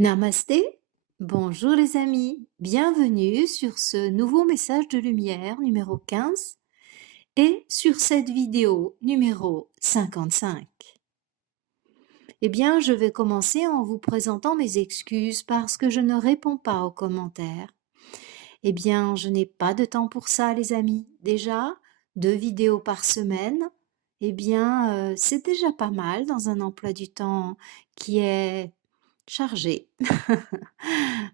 Namasté, bonjour les amis, bienvenue sur ce nouveau message de lumière numéro 15 et sur cette vidéo numéro 55. Eh bien, je vais commencer en vous présentant mes excuses parce que je ne réponds pas aux commentaires. Eh bien, je n'ai pas de temps pour ça les amis. Déjà, 2 vidéos par semaine, eh bien, c'est déjà pas mal dans un emploi du temps qui est chargé.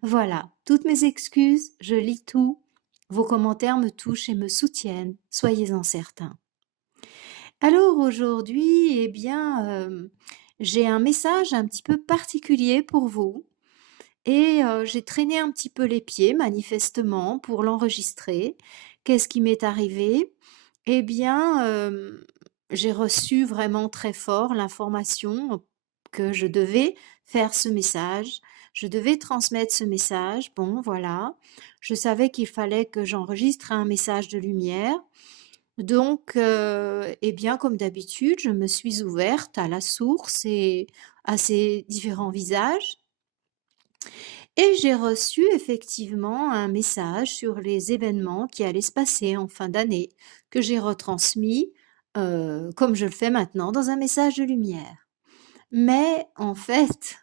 Voilà, toutes mes excuses, je lis tout. Vos commentaires me touchent et me soutiennent, soyez-en certains. Alors aujourd'hui, eh bien, j'ai un message un petit peu particulier pour vous et j'ai traîné un petit peu les pieds manifestement pour l'enregistrer. Qu'est-ce qui m'est arrivé? Eh bien, j'ai reçu vraiment très fort l'information que je devais faire ce message, je devais transmettre ce message. Bon, voilà, je savais qu'il fallait que j'enregistre un message de lumière. Donc, eh bien, comme d'habitude, je me suis ouverte à la source et à ces différents visages et j'ai reçu effectivement un message sur les événements qui allaient se passer en fin d'année, que j'ai retransmis, comme je le fais maintenant, dans un message de lumière. Mais en fait,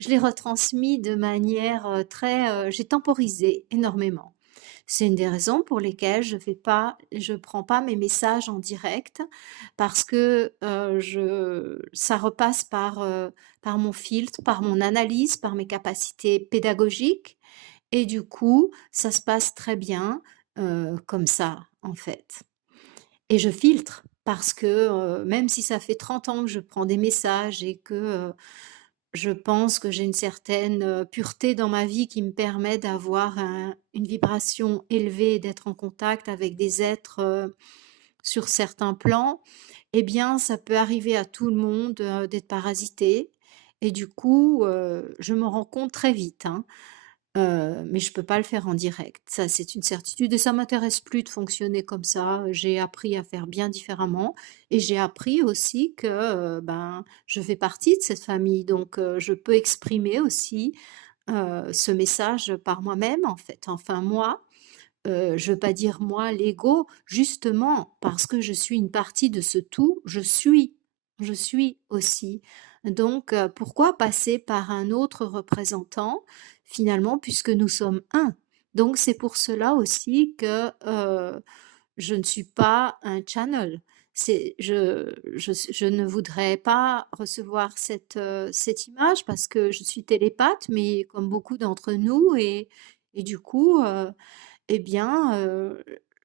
je l'ai retransmis de manière, très, j'ai temporisé énormément. C'est une des raisons pour lesquelles je prends pas mes messages en direct parce que, je ça repasse par mon filtre, par mon analyse, par mes capacités pédagogiques et du coup, ça se passe très bien, comme ça, en fait. Et je filtre parce que, même si ça fait 30 ans que je prends des messages et que, je pense que j'ai une certaine, pureté dans ma vie qui me permet d'avoir une vibration élevée et d'être en contact avec des êtres, sur certains plans, eh bien, ça peut arriver à tout le monde, d'être parasité et du coup, je me rends compte très vite, hein. Mais je peux pas le faire en direct. Ça, c'est une certitude et ça m'intéresse plus de fonctionner comme ça. J'ai appris à faire bien différemment et j'ai appris aussi que, ben, je fais partie de cette famille donc je peux exprimer aussi, ce message par moi-même, en fait. Enfin moi, je veux pas dire moi l'ego, justement parce que je suis une partie de ce tout, je suis aussi. Donc pourquoi passer par un autre représentant finalement puisque nous sommes un? Donc c'est pour cela aussi que, je ne suis pas un channel. C'est je ne voudrais pas recevoir cette image parce que je suis télépathe, mais comme beaucoup d'entre nous et du coup, eh bien,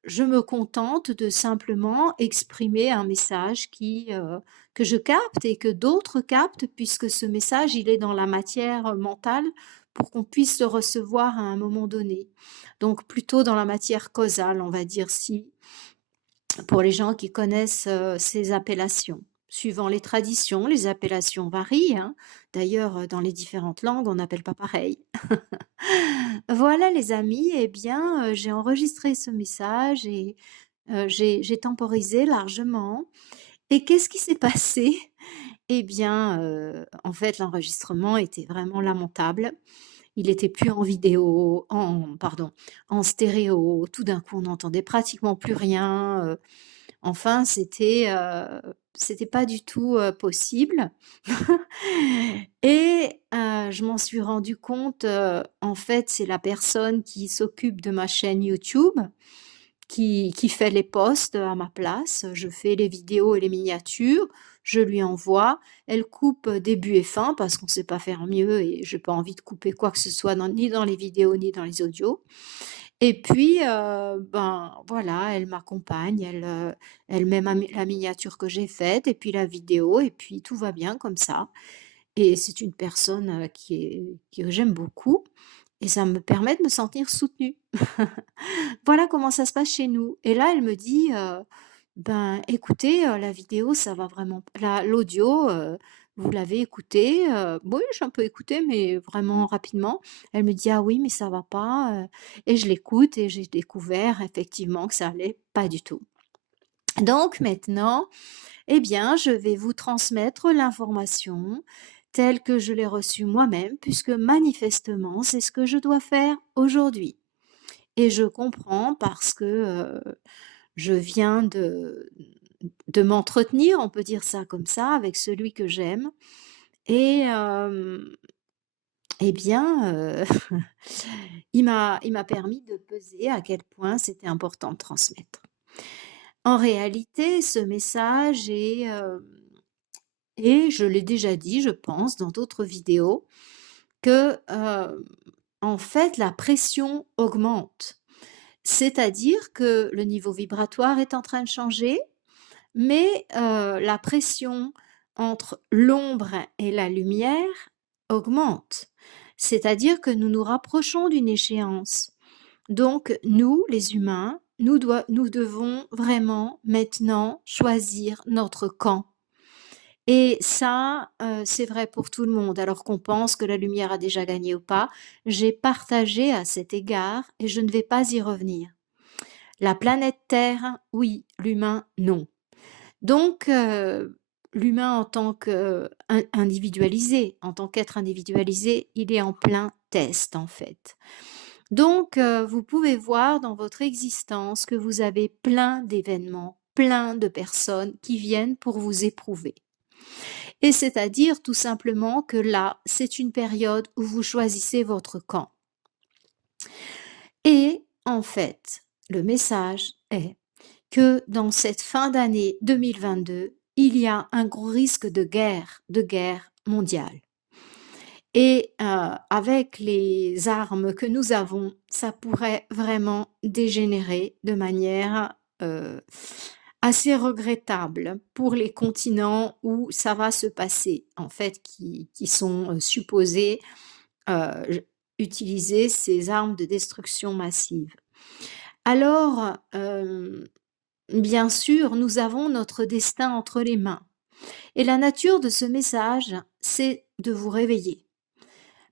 je me contente de simplement exprimer un message que je capte et que d'autres captent puisque ce message, il est dans la matière, mentale pour qu'on puisse le recevoir à un moment donné. Donc plutôt dans la matière causale, on va dire, si pour les gens qui connaissent, ces appellations. Suivant les traditions, les appellations varient, hein. D'ailleurs, dans les différentes langues, on n'appelle pas pareil. Voilà les amis, eh bien, j'ai enregistré ce message et j'ai temporisé largement et qu'est-ce qui s'est passé? Eh bien, en fait, l'enregistrement était vraiment lamentable. Il était plus en vidéo, en stéréo. Tout d'un coup, on n'entendait pratiquement plus rien, enfin, c'était pas du tout, possible et je m'en suis rendu compte, en fait, c'est la personne qui s'occupe de ma chaîne YouTube qui fait les posts à ma place. Je fais les vidéos et les miniatures, je lui envoie. Elle coupe, début et fin parce qu'on sait pas faire mieux et j'ai pas envie de couper quoi que ce soit ni dans les vidéos ni dans les audios. Et puis, ben, voilà, elle m'accompagne, elle met la miniature que j'ai faite et puis la vidéo et puis tout va bien comme ça. Et c'est une personne, que j'aime beaucoup et ça me permet de me sentir soutenue. Voilà comment ça se passe chez nous et là, elle me dit, «Ben, écoutez, la vidéo, ça va vraiment l'audio, vous l'avez écouté?» «Oui, j'ai un peu écouté, mais vraiment rapidement». Elle me dit: «Ah oui, mais ça va pas», et je l'écoute et j'ai découvert effectivement que ça allait pas du tout. Donc maintenant, eh bien, je vais vous transmettre l'information tel que je l'ai reçu moi-même, puisque manifestement, c'est ce que je dois faire aujourd'hui. Et je comprends parce que je viens de m'entretenir, on peut dire ça comme ça, avec celui que j'aime. Et eh bien, il m'a permis de peser à quel point c'était important de transmettre. En réalité, ce message et je l'ai déjà dit, je pense, dans d'autres vidéos, que, en fait, la pression augmente. C'est-à-dire que le niveau vibratoire est en train de changer, mais, la pression entre l'ombre et la lumière augmente. C'est-à-dire que nous nous rapprochons d'une échéance. Donc nous, les humains, nous devons vraiment maintenant choisir notre camp. Et ça, c'est vrai pour tout le monde. Alors qu'on pense que la lumière a déjà gagné ou pas, j'ai partagé à cet égard et je ne vais pas y revenir. La planète Terre, oui, l'humain, non. Donc, l'humain en tant qu'individualisé, en tant qu'être individualisé, il est en plein test en fait. Donc, vous pouvez voir dans votre existence que vous avez plein d'événements, plein de personnes qui viennent pour vous éprouver. Et c'est-à-dire tout simplement que là, c'est une période où vous choisissez votre camp. Et en fait, le message est que dans cette fin d'année 2022, il y a un gros risque de guerre mondiale. Et avec les armes que nous avons, ça pourrait vraiment dégénérer de manière assez regrettable pour les continents où ça va se passer, en fait, qui sont supposés utiliser ces armes de destruction massive. Alors, bien sûr, nous avons notre destin entre les mains. Et la nature de ce message, c'est de vous réveiller.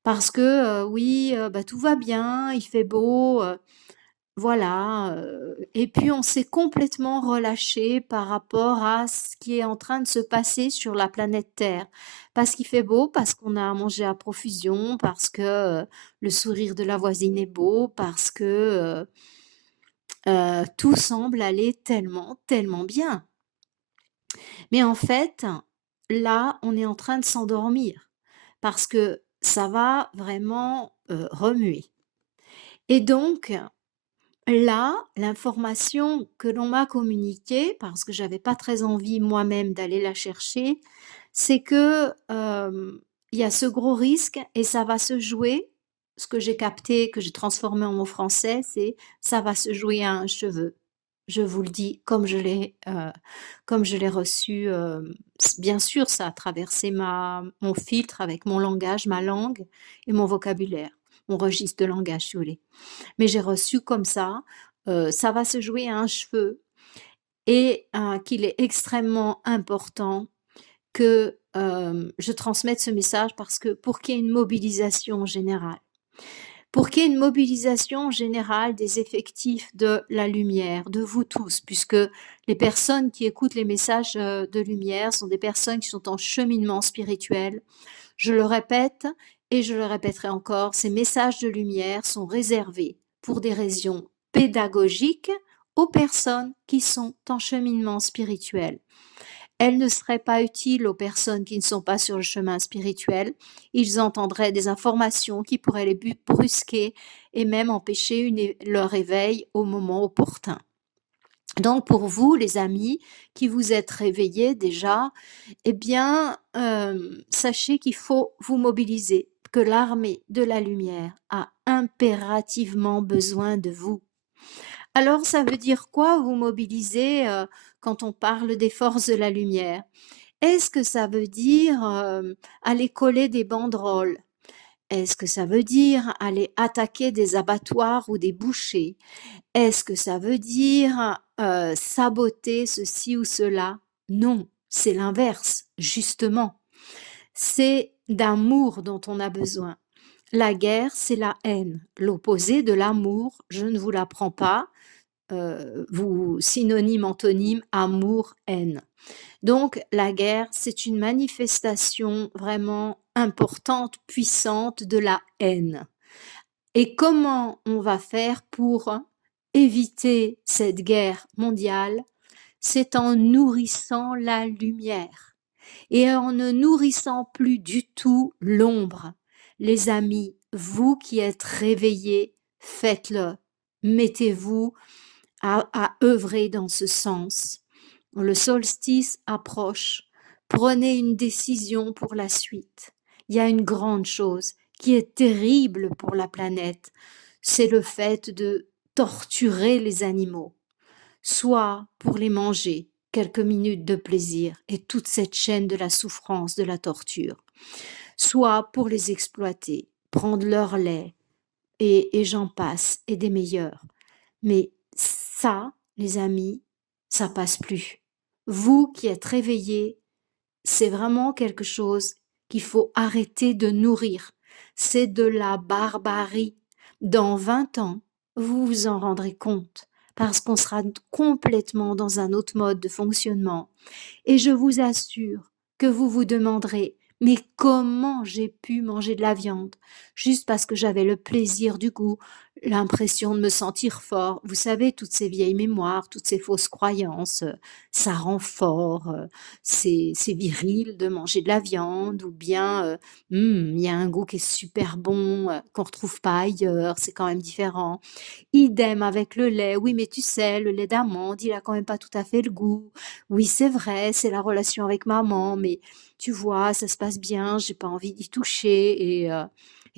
Parce que, oui, bah, tout va bien, il fait beau, voilà, et puis on s'est complètement relâché par rapport à ce qui est en train de se passer sur la planète Terre. Parce qu'il fait beau, parce qu'on a à manger à profusion, parce que, le sourire de la voisine est beau, parce que, tout semble aller tellement, tellement bien. Mais en fait, là, on est en train de s'endormir parce que ça va vraiment, remuer. Et donc là, l'information que l'on m'a communiquée, parce que j'avais pas très envie moi-même d'aller la chercher, c'est que, il y a ce gros risque et ça va se jouer, ce que j'ai capté, que j'ai transformé en mot français, c'est: «Ça va se jouer à un cheveu». Je vous le dis comme je l'ai reçu, bien sûr, ça a traversé mon filtre avec mon langage, ma langue et mon vocabulaire, mon registre de langage, si vous voulez. Mais j'ai reçu comme ça va se jouer à un cheveu et qu'il est extrêmement important que, je transmette ce message parce que pour qu'il y ait une mobilisation générale. Pour qu'il y ait une mobilisation générale des effectifs de la lumière, de vous tous, puisque les personnes qui écoutent les messages, de lumière sont des personnes qui sont en cheminement spirituel. Je le répète et je le répéterai encore, ces messages de lumière sont réservés pour des raisons pédagogiques aux personnes qui sont en cheminement spirituel. Elles ne seraient pas utiles aux personnes qui ne sont pas sur le chemin spirituel. Ils entendraient des informations qui pourraient les brusquer et même empêcher leur éveil au moment opportun. Donc pour vous, les amis, qui vous êtes réveillés déjà, eh bien, sachez qu'il faut vous mobiliser, que l'armée de la lumière a impérativement besoin de vous. Alors ça veut dire quoi vous mobiliser, quand on parle des forces de la lumière? Est-ce que ça veut dire, aller coller des banderoles? Est-ce que ça veut dire aller attaquer des abattoirs ou des bouchers? Est-ce que ça veut dire, saboter ceci ou cela? Non, c'est l'inverse, justement. C'est d'amour dont on a besoin. La guerre, c'est la haine. L'opposé de l'amour, je ne vous l'apprends pas, vous synonyme, antonyme, amour, haine. Donc la guerre, c'est une manifestation vraiment importante, puissante de la haine. Et comment on va faire pour éviter cette guerre mondiale? C'est en nourrissant la lumière et en ne nourrissant plus du tout l'ombre. Les amis, vous qui êtes réveillés, faites-le. Mettez-vous à œuvrer dans ce sens. Le solstice approche. Prenez une décision pour la suite. Il y a une grande chose qui est terrible pour la planète, c'est le fait de torturer les animaux, soit pour les manger, quelques minutes de plaisir et toute cette chaîne de la souffrance, de la torture, soit pour les exploiter, prendre leur lait et j'en passe, et des meilleurs. Mais ça, les amis, ça passe plus. Vous qui êtes réveillés, c'est vraiment quelque chose qu'il faut arrêter de nourrir. C'est de la barbarie. Dans 20 ans, vous vous en rendrez compte parce qu'on sera complètement dans un autre mode de fonctionnement. Et je vous assure que vous vous demanderez, mais comment j'ai pu manger de la viande? Juste parce que j'avais le plaisir du goût, l'impression de me sentir fort. Vous savez, toutes ces vieilles mémoires, toutes ces fausses croyances, ça rend fort, c'est viril de manger de la viande, ou bien il y a un goût qui est super bon, qu'on retrouve pas ailleurs, c'est quand même différent. Idem avec le lait. Oui, mais tu sais, le lait d'amande, il a quand même pas tout à fait le goût. Oui, c'est vrai, c'est la relation avec maman, mais tu vois, ça se passe bien, j'ai pas envie d'y toucher.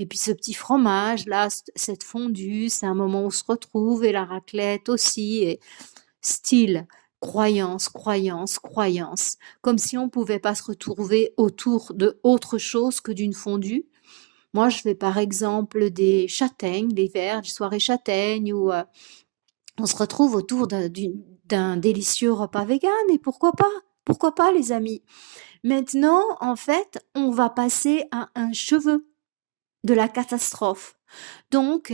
Et puis ce petit fromage là, cette fondue, c'est un moment où on se retrouve, et la raclette aussi. Et style, croyance, croyance, croyance, comme si on pouvait pas se retrouver autour de autre chose que d'une fondue. Moi, je fais par exemple des châtaignes l'hiver, des soirées châtaignes, où on se retrouve autour d'un délicieux repas vegan, et pourquoi pas? Pourquoi pas, les amis? Maintenant, en fait, on va passer à un cheveu de la catastrophe. Donc,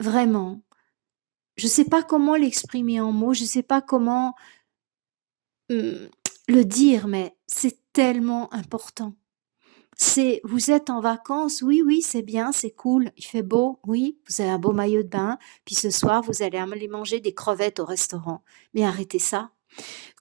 vraiment, je ne sais pas comment l'exprimer en mots, je ne sais pas comment hum, le dire, mais c'est tellement important. C'est, vous êtes en vacances, oui, oui, c'est bien, c'est cool, il fait beau, oui, vous avez un beau maillot de bain, puis ce soir, vous allez aller manger des crevettes au restaurant. Mais arrêtez ça.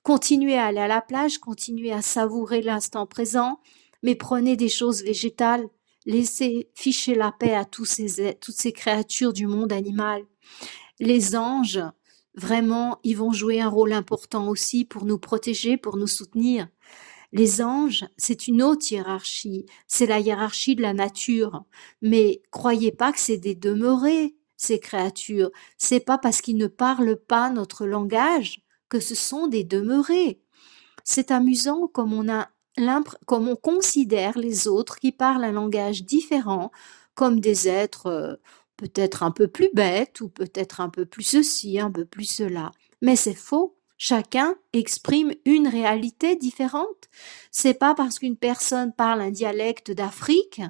Continuez à aller à la plage, continuez à savourer l'instant présent, mais prenez des choses végétales. Laissez ficher la paix à toutes ces créatures du monde animal. Les anges, vraiment, ils vont jouer un rôle important aussi pour nous protéger, pour nous soutenir. Les anges, c'est une autre hiérarchie, c'est la hiérarchie de la nature. Mais croyez pas que c'est des demeurés, ces créatures. C'est pas parce qu'ils ne parlent pas notre langage que ce sont des demeurés. C'est amusant comme comme on considère les autres qui parlent un langage différent comme des êtres peut-être un peu plus bêtes, ou peut-être un peu plus ceci, un peu plus cela. Mais c'est faux. Chacun exprime une réalité différente. C'est pas parce qu'une personne parle un dialecte d'Afrique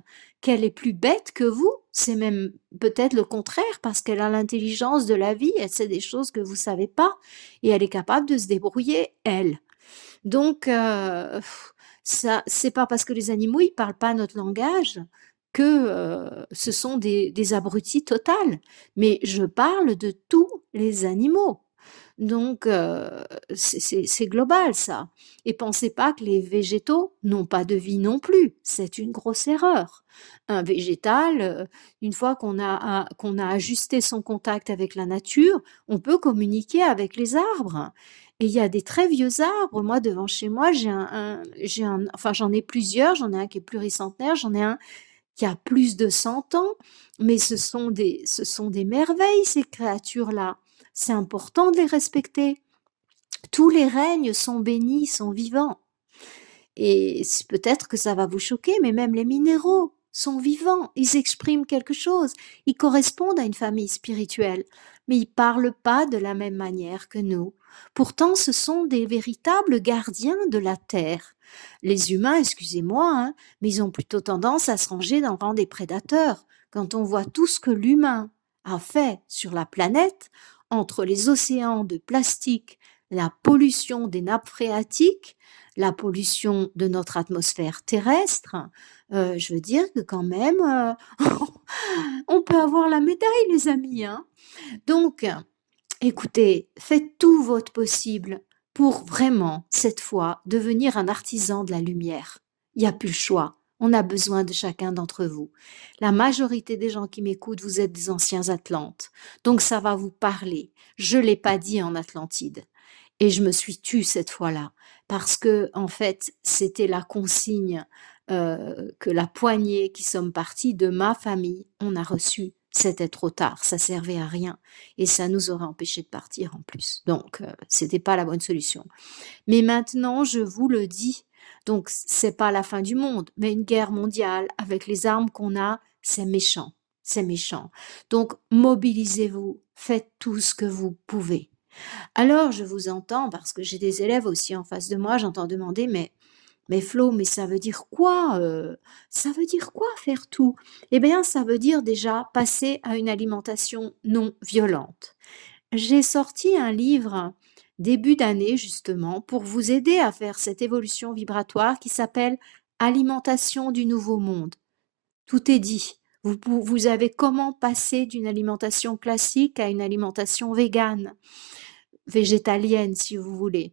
qu'elle est plus bête que vous. C'est même peut-être le contraire, parce qu'elle a l'intelligence de la vie, elle sait des choses que vous savez pas, et elle est capable de se débrouiller, elle. Donc, ça, c'est pas parce que les animaux, ils parlent pas notre langage que ce sont des abrutis totales. Mais je parle de tous les animaux. Donc, c'est global, ça. Et pensez pas que les végétaux n'ont pas de vie non plus. C'est une grosse erreur. Un végétal, une fois qu'on a ajusté son contact avec la nature, on peut communiquer avec les arbres. Et il y a des très vieux arbres. Moi, devant chez moi, enfin, j'en ai plusieurs. J'en ai un qui est pluricentenaire, j'en ai un qui a plus de 100 ans. Mais ce sont des merveilles, ces créatures-là. C'est important de les respecter. Tous les règnes sont bénis, sont vivants. Et peut-être que ça va vous choquer, mais même les minéraux sont vivants, ils expriment quelque chose, ils correspondent à une famille spirituelle, mais ils parlent pas de la même manière que nous. Pourtant, ce sont des véritables gardiens de la terre. Les humains, excusez-moi, hein, mais ils ont plutôt tendance à se ranger dans le rang des prédateurs. Quand on voit tout ce que l'humain a fait sur la planète, entre les océans de plastique, la pollution des nappes phréatiques, la pollution de notre atmosphère terrestre, je veux dire que quand même, on peut avoir la médaille les amis, hein. Donc écoutez, faites tout votre possible pour vraiment, cette fois, devenir un artisan de la lumière. Il n'y a plus le choix. On a besoin de chacun d'entre vous. La majorité des gens qui m'écoutent, vous êtes des anciens Atlantes. Donc ça va vous parler. Je ne l'ai pas dit en Atlantide. Et je me suis tue cette fois-là parce que, en fait, c'était la consigne que la poignée qui sommes partis de ma famille, on a reçu. C'était trop tard, ça servait à rien et ça nous aurait empêché de partir en plus. Donc, c'était pas la bonne solution. Mais maintenant, je vous le dis, donc c'est pas la fin du monde, mais une guerre mondiale avec les armes qu'on a, c'est méchant, c'est méchant. Donc, mobilisez-vous, faites tout ce que vous pouvez. Alors, je vous entends parce que j'ai des élèves aussi en face de moi, j'entends demander, mais Flo, mais ça veut dire quoi ça veut dire quoi faire tout? Eh bien, ça veut dire déjà passer à une alimentation non violente. J'ai sorti un livre début d'année justement pour vous aider à faire cette évolution vibratoire qui s'appelle Alimentation du nouveau monde. Tout est dit. Vous avez comment passer d'une alimentation classique à une alimentation végane, végétalienne si vous voulez.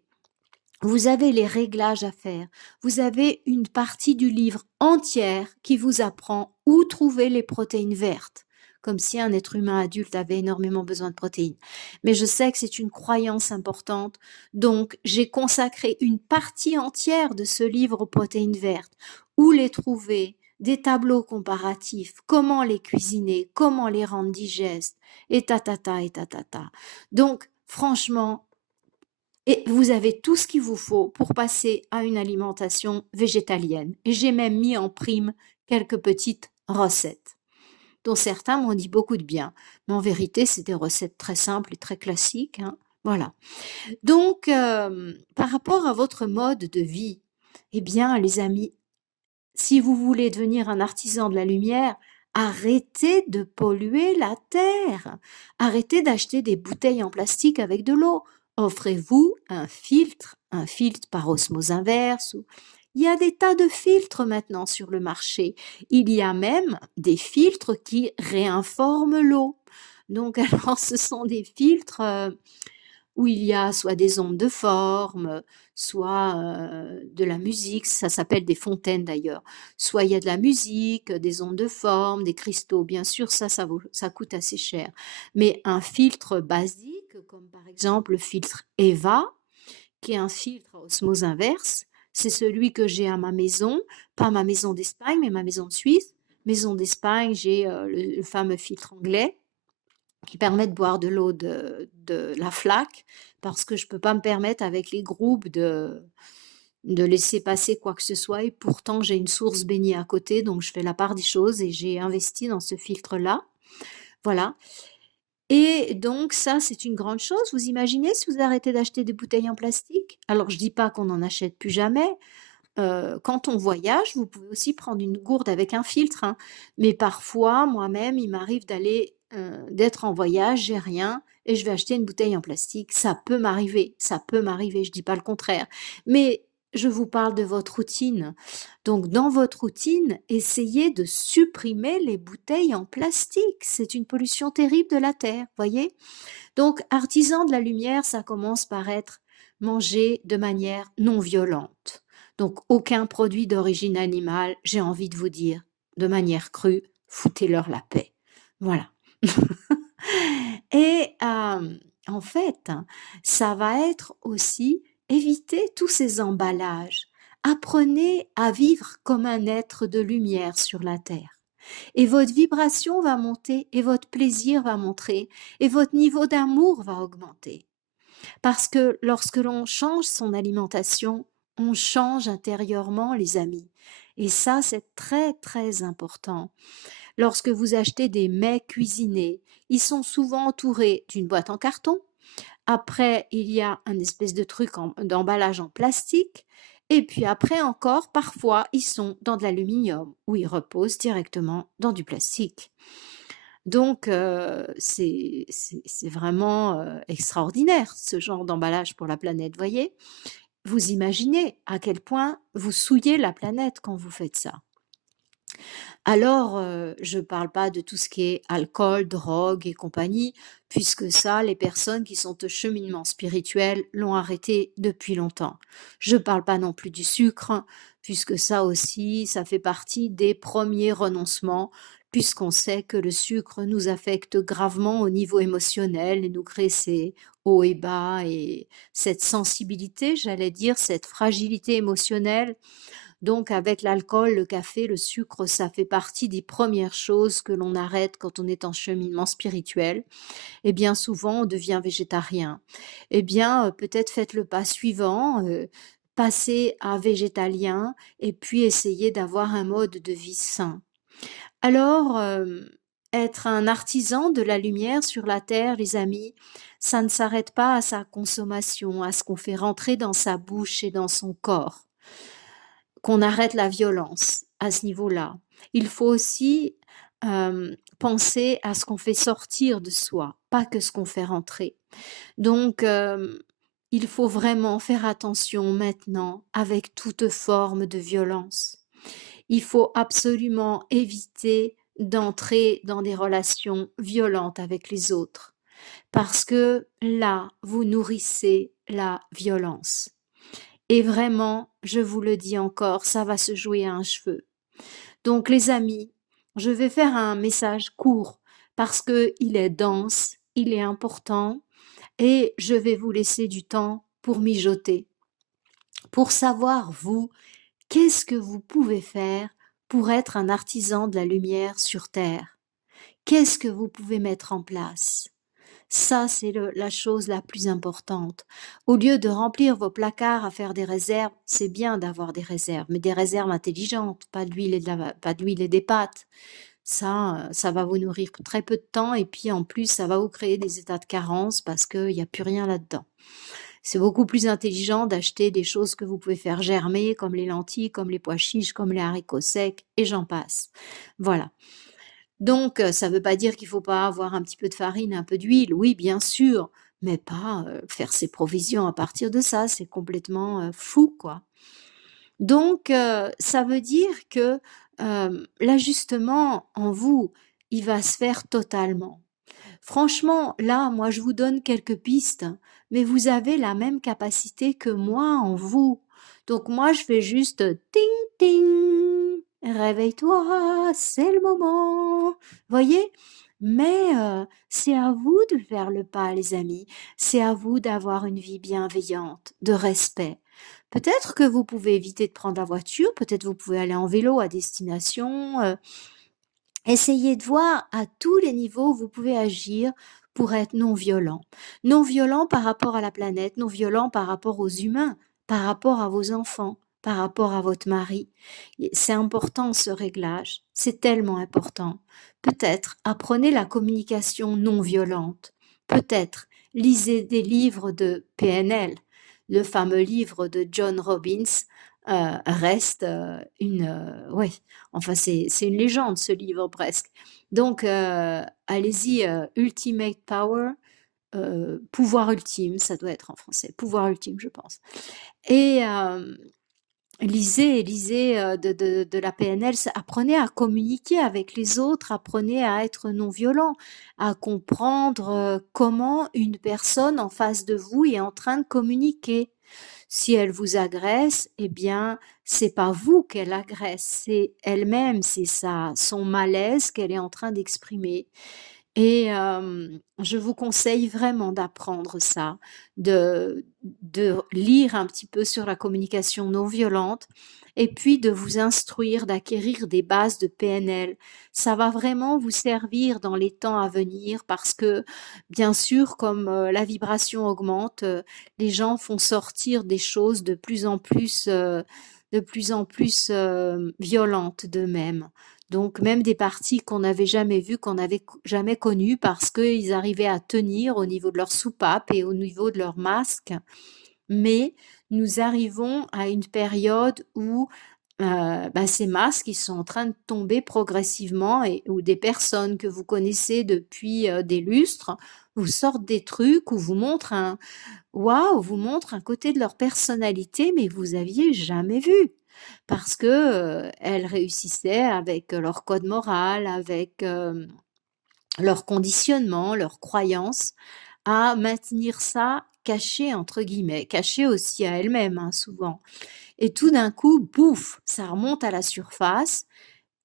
Vous avez les réglages à faire. Vous avez une partie du livre entière qui vous apprend où trouver les protéines vertes, comme si un être humain adulte avait énormément besoin de protéines. Mais je sais que c'est une croyance importante, donc j'ai consacré une partie entière de ce livre aux protéines vertes. Où les trouver, des tableaux comparatifs, comment les cuisiner, comment les rendre digestes, et tatata, et tatata. Donc, franchement, et vous avez tout ce qu'il vous faut pour passer à une alimentation végétalienne. Et j'ai même mis en prime quelques petites recettes, dont certains m'ont dit beaucoup de bien. Mais en vérité, c'est des recettes très simples et très classiques, hein. Voilà. Donc, par rapport à votre mode de vie, eh bien, les amis, si vous voulez devenir un artisan de la lumière, arrêtez de polluer la terre. Arrêtez d'acheter des bouteilles en plastique avec de l'eau. Offrez-vous un filtre par osmose inverse. Il y a des tas de filtres maintenant sur le marché. Il y a même des filtres qui réinforment l'eau. Donc, alors, ce sont des filtres où il y a soit des ondes de forme, soit de la musique, ça s'appelle des fontaines d'ailleurs, soit il y a de la musique, des ondes de forme, des cristaux, bien sûr, ça coûte assez cher. Mais un filtre basique, comme par exemple le filtre EVA, qui est un filtre à osmose inverse, c'est celui que j'ai à ma maison, pas ma maison d'Espagne, mais ma maison de Suisse. Maison d'Espagne, j'ai le fameux filtre anglais qui permet de boire de l'eau de la flaque parce que je ne peux pas me permettre avec les groupes de laisser passer quoi que ce soit et pourtant j'ai une source baignée à côté donc je fais la part des choses et j'ai investi dans ce filtre-là. Voilà. Et donc ça, c'est une grande chose. Vous imaginez si vous arrêtez d'acheter des bouteilles en plastique? Alors je dis pas qu'on n'en achète plus jamais. Quand on voyage, vous pouvez aussi prendre une gourde avec un filtre, hein. Mais parfois, moi-même, il m'arrive d'être en voyage, j'ai rien et je vais acheter une bouteille en plastique. Ça peut m'arriver, je dis pas le contraire. Mais je vous parle de votre routine. Donc dans votre routine, essayez de supprimer les bouteilles en plastique. C'est une pollution terrible de la terre, voyez? Donc artisan de la lumière, ça commence par être mangé de manière non violente. Donc aucun produit d'origine animale, j'ai envie de vous dire, de manière crue, foutez-leur la paix. Voilà. Et en fait, ça va être aussi éviter tous ces emballages. Apprenez à vivre comme un être de lumière sur la terre. Et votre vibration va monter, et votre plaisir va monter, et votre niveau d'amour va augmenter. Parce que lorsque l'on change son alimentation, on change intérieurement, les amis. Et ça, c'est très, très important. Lorsque vous achetez des mets cuisinés, ils sont souvent entourés d'une boîte en carton. Après, il y a un espèce de truc d'emballage en plastique. Et puis après encore, parfois, ils sont dans de l'aluminium ou ils reposent directement dans du plastique. Donc, c'est vraiment extraordinaire, ce genre d'emballage pour la planète, voyez? Vous imaginez à quel point vous souillez la planète quand vous faites ça. Alors, je ne parle pas de tout ce qui est alcool, drogue et compagnie, puisque ça, les personnes qui sont au cheminement spirituel l'ont arrêté depuis longtemps. Je ne parle pas non plus du sucre, puisque ça aussi, ça fait partie des premiers renoncements, puisqu'on sait que le sucre nous affecte gravement au niveau émotionnel et nous crée ces hauts et bas et cette sensibilité, j'allais dire, cette fragilité émotionnelle. Donc avec l'alcool, le café, le sucre, ça fait partie des premières choses que l'on arrête quand on est en cheminement spirituel. Et bien souvent, on devient végétarien. Eh bien, peut-être faites le pas suivant, passez à végétalien et puis essayez d'avoir un mode de vie sain. Alors, être un artisan de la lumière sur la terre, les amis, ça ne s'arrête pas à sa consommation, à ce qu'on fait rentrer dans sa bouche et dans son corps. Qu'on arrête la violence à ce niveau-là. Il faut aussi, penser à ce qu'on fait sortir de soi, pas que ce qu'on fait rentrer. Donc, il faut vraiment faire attention maintenant avec toute forme de violence. Il faut absolument éviter d'entrer dans des relations violentes avec les autres, parce que là, vous nourrissez la violence. Et vraiment, je vous le dis encore, ça va se jouer à un cheveu. Donc les amis, je vais faire un message court parce que il est dense, il est important et je vais vous laisser du temps pour mijoter, pour savoir vous, qu'est-ce que vous pouvez faire pour être un artisan de la lumière sur terre? Qu'est-ce que vous pouvez mettre en place? Ça, c'est la chose la plus importante. Au lieu de remplir vos placards à faire des réserves, c'est bien d'avoir des réserves, mais des réserves intelligentes, pas de l'huile et, pas de l'huile et des pâtes. Ça va vous nourrir pour très peu de temps et puis en plus, ça va vous créer des états de carence parce qu'il n'y a plus rien là-dedans. C'est beaucoup plus intelligent d'acheter des choses que vous pouvez faire germer, comme les lentilles, comme les pois chiches, comme les haricots secs, et j'en passe. Voilà. Donc, ça ne veut pas dire qu'il ne faut pas avoir un petit peu de farine, un peu d'huile, oui, bien sûr, mais pas, faire ses provisions à partir de ça, c'est complètement, fou, quoi. Donc, ça veut dire que, l'ajustement en vous, il va se faire totalement. Franchement, là, moi, je vous donne quelques pistes, mais vous avez la même capacité que moi en vous. Donc moi, je fais juste ting ting, réveille-toi, c'est le moment. Voyez? Mais c'est à vous de faire le pas, les amis. C'est à vous d'avoir une vie bienveillante, de respect. Peut-être que vous pouvez éviter de prendre la voiture, peut-être vous pouvez aller en vélo à destination. Essayez de voir à tous les niveaux où vous pouvez agir pour être non violent. Non violent par rapport à la planète, non violent par rapport aux humains, par rapport à vos enfants, par rapport à votre mari. C'est important ce réglage, c'est tellement important. Peut-être apprenez la communication non violente. Peut-être lisez des livres de PNL. Le fameux livre de John Robbins reste ouais, enfin, c'est une légende ce livre presque. Donc, allez-y, Ultimate Power, pouvoir ultime, ça doit être en français, pouvoir ultime, je pense. Et lisez, de la PNL, apprenez à communiquer avec les autres, apprenez à être non violent, à comprendre comment une personne en face de vous est en train de communiquer. Si elle vous agresse, eh bien, c'est pas vous qu'elle agresse, c'est elle-même, c'est son malaise qu'elle est en train d'exprimer. Et je vous conseille vraiment d'apprendre ça, de lire un petit peu sur la communication non violente et puis de vous instruire, d'acquérir des bases de PNL. Ça va vraiment vous servir dans les temps à venir parce que, bien sûr, comme la vibration augmente, les gens font sortir des choses de plus en plus violentes d'eux-mêmes. Donc même des parties qu'on n'avait jamais vues, qu'on n'avait jamais connues parce qu'ils arrivaient à tenir au niveau de leur soupape et au niveau de leur masque. Mais nous arrivons à une période où ces masques, ils sont en train de tomber progressivement et où des personnes que vous connaissez depuis des lustres vous sortent des trucs ou vous montrent vous montrent un côté de leur personnalité, mais que vous aviez jamais vu. Parce que, elles réussissaient avec leur code moral, avec, leur conditionnement, leurs croyances, à maintenir ça «caché» entre guillemets, caché aussi à elles-mêmes, hein, souvent. Et tout d'un coup, bouf, ça remonte à la surface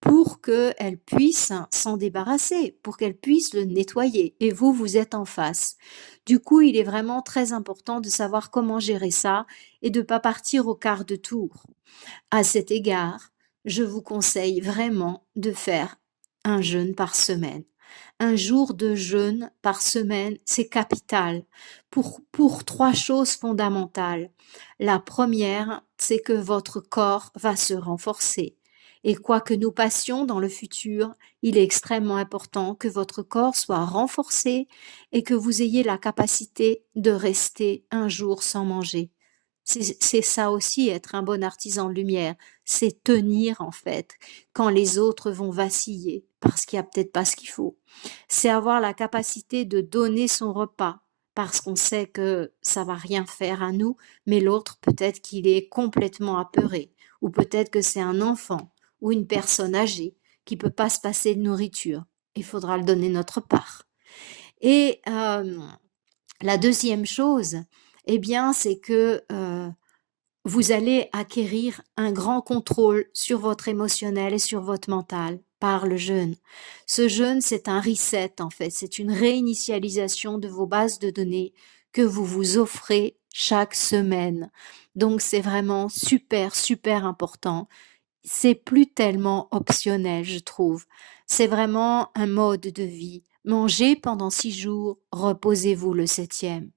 pour qu'elle puisse s'en débarrasser, pour qu'elle puisse le nettoyer. Et vous, vous êtes en face. Du coup, il est vraiment très important de savoir comment gérer ça et de ne pas partir au quart de tour. À cet égard, je vous conseille vraiment de faire un jeûne par semaine. Un jour de jeûne par semaine, c'est capital pour trois choses fondamentales. La première, c'est que votre corps va se renforcer. Et quoi que nous passions dans le futur, il est extrêmement important que votre corps soit renforcé et que vous ayez la capacité de rester un jour sans manger. C'est ça aussi être un bon artisan de lumière, c'est tenir en fait quand les autres vont vaciller parce qu'il y a peut-être pas ce qu'il faut. C'est avoir la capacité de donner son repas parce qu'on sait que ça va rien faire à nous, mais l'autre peut-être qu'il est complètement apeuré ou peut-être que c'est un enfant ou une personne âgée qui peut pas se passer de nourriture. Il faudra le donner notre part. Et la deuxième chose, eh bien, c'est que vous allez acquérir un grand contrôle sur votre émotionnel et sur votre mental par le jeûne. Ce jeûne, c'est un reset en fait, c'est une réinitialisation de vos bases de données que vous vous offrez chaque semaine. Donc c'est vraiment super, super important. C'est plus tellement optionnel, je trouve. C'est vraiment un mode de vie. Mangez pendant 6 jours, reposez-vous le septième.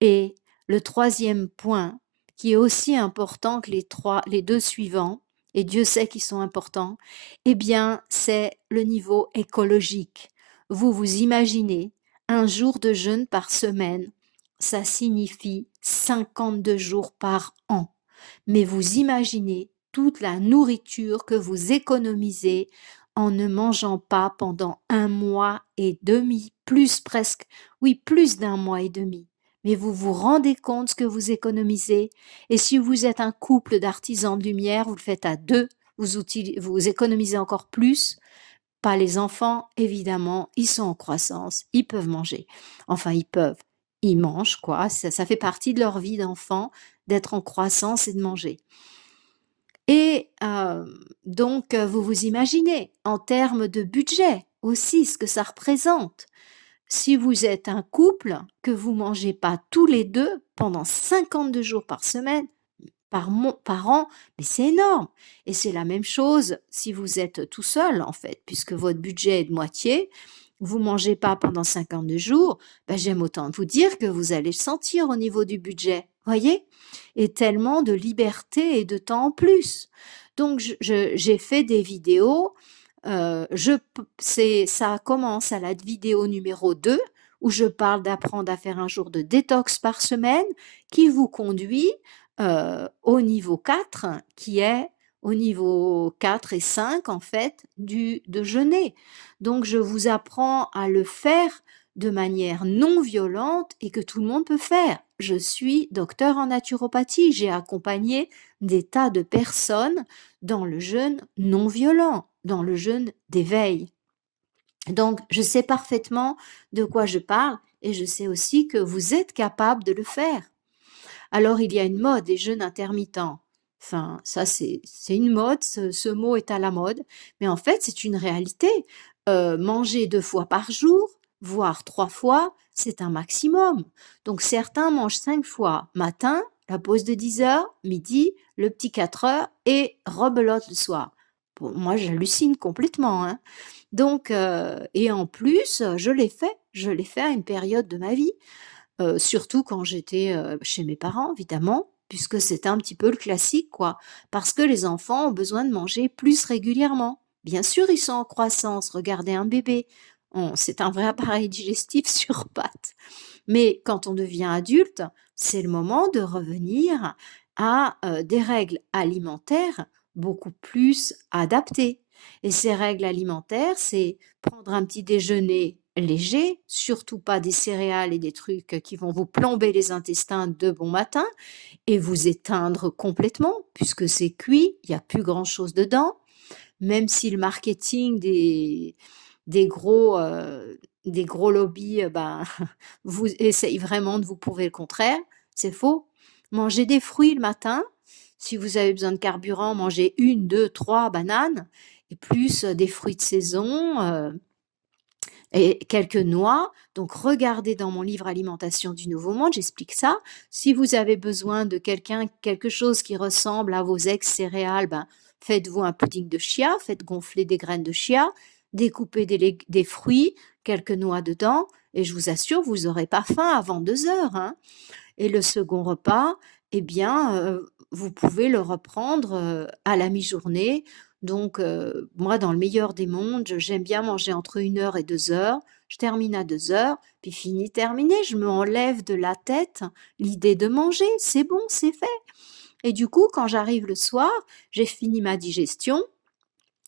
Et le troisième point, qui est aussi important que les deux suivants, et Dieu sait qu'ils sont importants, eh bien, c'est le niveau écologique. Vous vous imaginez un jour de jeûne par semaine, ça signifie 52 jours par an. Mais vous imaginez toute la nourriture que vous économisez en ne mangeant pas pendant 1 mois et demi, plus presque, oui, plus d'1 mois et demi. Mais vous vous rendez compte ce que vous économisez. Et si vous êtes un couple d'artisans de lumière, vous le faites à deux, vous économisez encore plus. Pas les enfants, évidemment, ils sont en croissance, ils peuvent manger. Enfin, ils peuvent. Ils mangent, quoi. Ça fait partie de leur vie d'enfant d'être en croissance et de manger. Et donc, vous vous imaginez, en termes de budget aussi, ce que ça représente. Si vous êtes un couple, que vous mangez pas tous les 2 pendant 52 jours par semaine, par an, mais c'est énorme. Et c'est la même chose si vous êtes tout seul, en fait, puisque votre budget est de moitié, vous mangez pas pendant 52 jours, j'aime autant vous dire que vous allez le sentir au niveau du budget, voyez? Et tellement de liberté et de temps en plus. Donc j'ai fait des vidéos, ça commence à la vidéo numéro 2 où je parle d'apprendre à faire un jour de détox par semaine qui vous conduit au niveau 4, qui est au niveau 4 et 5 en fait de jeûner. Donc je vous apprends à le faire de manière non violente et que tout le monde peut faire. Je suis docteur en naturopathie, j'ai accompagné des tas de personnes dans le jeûne non violent, dans le jeûne d'éveil. Donc je sais parfaitement de quoi je parle et je sais aussi que vous êtes capable de le faire. Alors il y a une mode des jeûnes intermittents. Enfin, ça c'est une mode, ce mot est à la mode, mais en fait c'est une réalité. Manger 2 fois par jour, voire 3 fois, c'est un maximum. Donc certains mangent 5 fois, matin, la pause de 10 heures, midi, le petit 4 heures et rebelote le soir. Bon, moi j'hallucine complètement, hein. Donc et en plus, je l'ai fait à une période de ma vie. Surtout quand j'étais, chez mes parents évidemment, puisque c'était un petit peu le classique quoi. Parce que les enfants ont besoin de manger plus régulièrement. Bien sûr, ils sont en croissance, regardez un bébé, c'est un vrai appareil digestif sur pattes. Mais quand on devient adulte, c'est le moment de revenir à, des règles alimentaires beaucoup plus adaptées. Et ces règles alimentaires, c'est prendre un petit déjeuner léger, surtout pas des céréales et des trucs qui vont vous plomber les intestins de bon matin et vous éteindre complètement puisque c'est cuit, il y a plus grand-chose dedans. Même si le marketing des gros lobbies, ben, vous essaye vraiment de vous prouver le contraire, c'est faux. Mangez des fruits le matin. Si vous avez besoin de carburant, mangez une, 2, 3 bananes et plus, des fruits de saison, et quelques noix. Donc regardez dans mon livre Alimentation du Nouveau Monde, j'explique ça. Si vous avez besoin de quelque chose qui ressemble à vos ex-céréales, ben, faites-vous un pudding de chia, faites gonfler des graines de chia, découpez des fruits, quelques noix dedans, et je vous assure, vous n'aurez pas faim avant 2 heures, hein. Et le second repas, eh bien, vous pouvez le reprendre, à la mi-journée. Donc, moi, dans le meilleur des mondes, j'aime bien manger entre 1 heure et 2 heures. Je termine à 2 heures, puis fini, terminé. Je me enlève de la tête l'idée de manger. C'est bon, c'est fait. Et du coup, quand j'arrive le soir, j'ai fini ma digestion,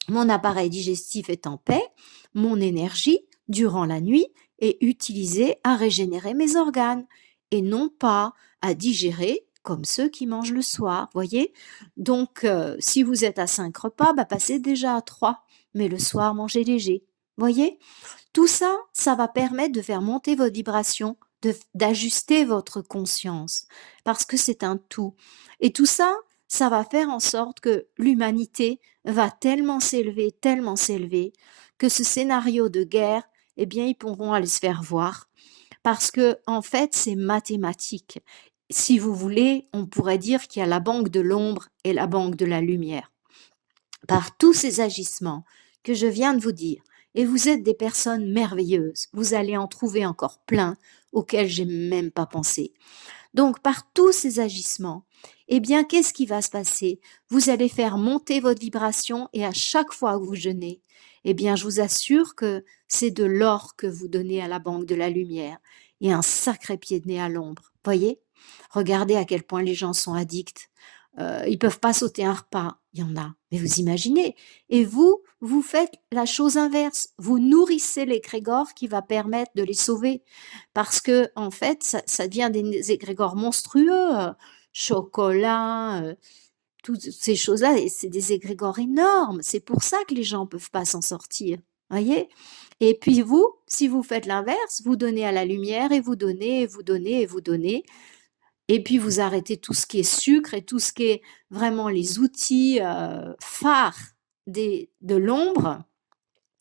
mon appareil digestif est en paix, mon énergie, durant la nuit, est utilisée à régénérer mes organes et non pas à digérer comme ceux qui mangent le soir, voyez? Donc, si vous êtes à 5 repas, bah, passez déjà à 3, mais le soir, mangez léger, voyez? Tout ça, ça va permettre de faire monter votre vibration, d'ajuster votre conscience, parce que c'est un tout. Et tout ça, ça va faire en sorte que l'humanité va tellement s'élever, que ce scénario de guerre, eh bien, ils pourront aller se faire voir. Parce que, en fait, c'est mathématique. Si vous voulez, on pourrait dire qu'il y a la banque de l'ombre et la banque de la lumière. Par tous ces agissements que je viens de vous dire, et vous êtes des personnes merveilleuses, vous allez en trouver encore plein auxquels j'ai même pas pensé. Donc, par tous ces agissements, eh bien, qu'est-ce qui va se passer? Vous allez faire monter votre vibration et à chaque fois que vous jeûnez, eh bien, je vous assure que c'est de l'or que vous donnez à la banque de la lumière et un sacré pied de nez à l'ombre. Voyez? Regardez à quel point les gens sont addicts. Ils peuvent pas sauter un repas, il y en a. Mais vous imaginez? Et vous, vous faites la chose inverse. Vous nourrissez l'égrégore qui va permettre de les sauver. Parce que en fait, ça devient des égrégores monstrueux, chocolat, toutes ces choses-là et c'est des égrégores énormes. C'est pour ça que les gens peuvent pas s'en sortir, voyez? Et puis vous, si vous faites l'inverse, vous donnez à la lumière et vous donnez et vous donnez et vous donnez et puis vous arrêtez tout ce qui est sucre et tout ce qui est vraiment les outils, phares de l'ombre,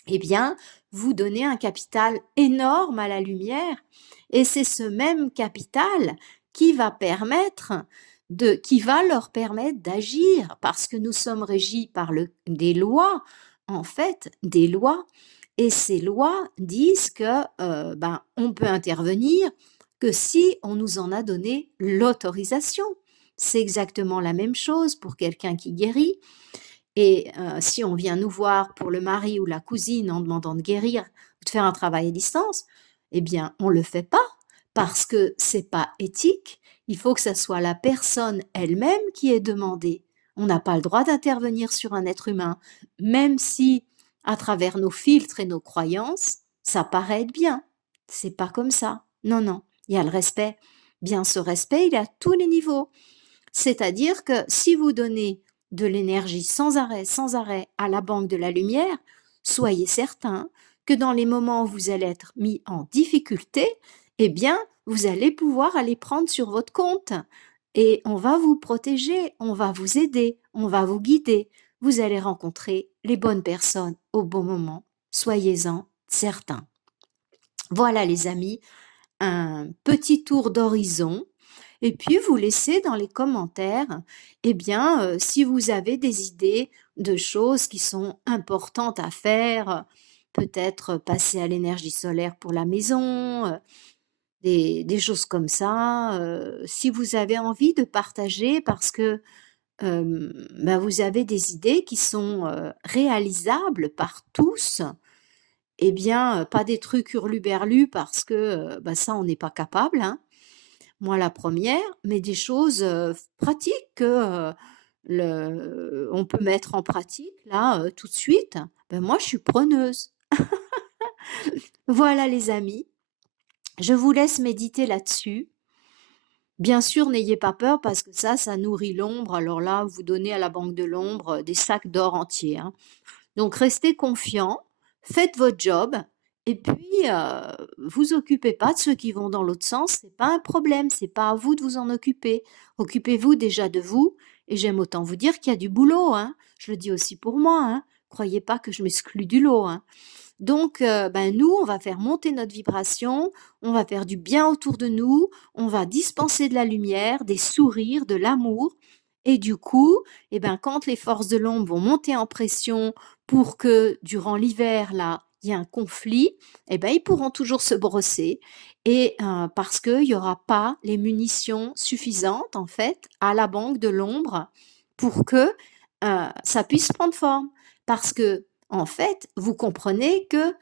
eh bien, vous donnez un capital énorme à la lumière et c'est ce même capital qui va qui va leur permettre d'agir parce que nous sommes régis par des lois, en fait, des lois et ces lois disent que, ben, on peut intervenir que si on nous en a donné l'autorisation. C'est exactement la même chose pour quelqu'un qui guérit et si on vient nous voir pour le mari ou la cousine en demandant de guérir ou de faire un travail à distance, eh bien, on ne le fait pas parce que c'est pas éthique. Il faut que ça soit la personne elle-même qui est demandée. On n'a pas le droit d'intervenir sur un être humain, même si, à travers nos filtres et nos croyances, ça paraît être bien. C'est pas comme ça. Non, non. Il y a le respect. Bien, ce respect, il est à tous les niveaux. C'est-à-dire que si vous donnez de l'énergie sans arrêt à la banque de la lumière, soyez certain que dans les moments où vous allez être mis en difficulté, eh bien, vous allez pouvoir aller prendre sur votre compte et on va vous protéger, on va vous aider, on va vous guider. Vous allez rencontrer les bonnes personnes au bon moment. Soyez-en certains. Voilà les amis, un petit tour d'horizon et puis vous laissez dans les commentaires, eh bien, si vous avez des idées de choses qui sont importantes à faire, peut-être passer à l'énergie solaire pour la maison, des choses comme ça. Si vous avez envie de partager parce que, bah, vous avez des idées qui sont, réalisables par tous, eh bien, pas des trucs hurluberlus parce que, bah, ça on n'est pas capable, hein. Moi la première, mais des choses, pratiques que, on peut mettre en pratique là, tout de suite, ben moi je suis preneuse. Voilà les amis, je vous laisse méditer là-dessus. Bien sûr, n'ayez pas peur parce que ça nourrit l'ombre. Alors là, vous donnez à la banque de l'ombre des sacs d'or entiers, hein. Donc restez confiants, faites votre job et puis vous occupez pas de ceux qui vont dans l'autre sens, c'est pas un problème, c'est pas à vous de vous en occuper. Occupez-vous déjà de vous et j'aime autant vous dire qu'il y a du boulot, hein. Je le dis aussi pour moi, hein. Croyez pas que je m'exclus du lot, hein. Donc, ben, nous, on va faire monter notre vibration, on va faire du bien autour de nous, on va dispenser de la lumière, des sourires, de l'amour et du coup, eh ben, quand les forces de l'ombre vont monter en pression pour que durant l'hiver, là, il y ait un conflit, eh ben, ils pourront toujours se brosser et parce qu'il y aura pas les munitions suffisantes, en fait, à la banque de l'ombre pour que, ça puisse prendre forme. Parce que en fait, vous comprenez que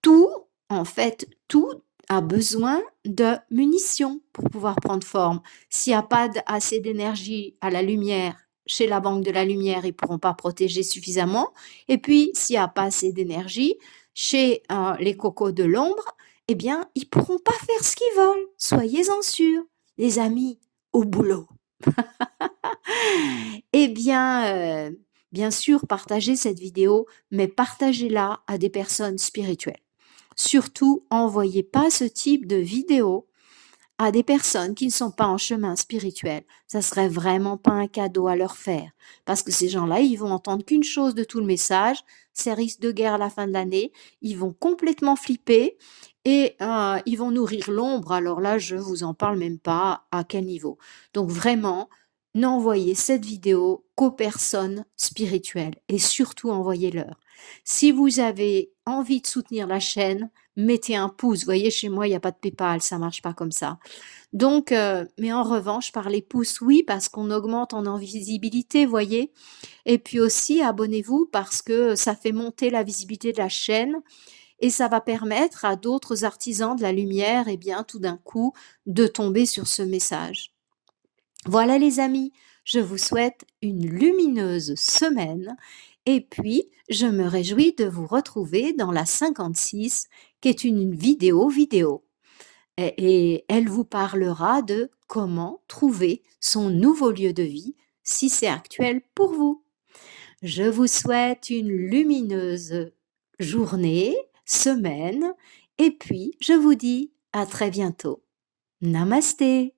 tout, en fait, tout a besoin de munitions pour pouvoir prendre forme. S'il y a pas assez d'énergie à la lumière, chez la banque de la lumière, ils pourront pas protéger suffisamment. Et puis, s'il y a pas assez d'énergie chez les cocos de l'ombre, eh bien, ils pourront pas faire ce qu'ils veulent. Soyez-en sûrs, les amis, au boulot. Eh bien, bien sûr, partagez cette vidéo, mais partagez-la à des personnes spirituelles. Surtout, envoyez pas ce type de vidéo à des personnes qui ne sont pas en chemin spirituel. Ça serait vraiment pas un cadeau à leur faire. Parce que ces gens-là, ils vont entendre qu'une chose de tout le message, c'est risque de guerre à la fin de l'année. Ils vont complètement flipper et ils vont nourrir l'ombre. Alors là, je vous en parle même pas à quel niveau. Donc vraiment, n'envoyez cette vidéo qu'aux personnes spirituelles et surtout envoyez-leur. Si vous avez envie de soutenir la chaîne, mettez un pouce. Vous voyez, chez moi, il n'y a pas de PayPal, ça marche pas comme ça. Donc, mais en revanche, par les pouces, oui, parce qu'on augmente en visibilité, voyez. Et puis aussi, abonnez-vous parce que ça fait monter la visibilité de la chaîne et ça va permettre à d'autres artisans de la lumière, eh bien, tout d'un coup, de tomber sur ce message. Voilà les amis, je vous souhaite une lumineuse semaine et puis je me réjouis de vous retrouver dans la 56 qui est une vidéo et elle vous parlera de comment trouver son nouveau lieu de vie si c'est actuel pour vous. Je vous souhaite une lumineuse journée, semaine et puis je vous dis à très bientôt. Namasté.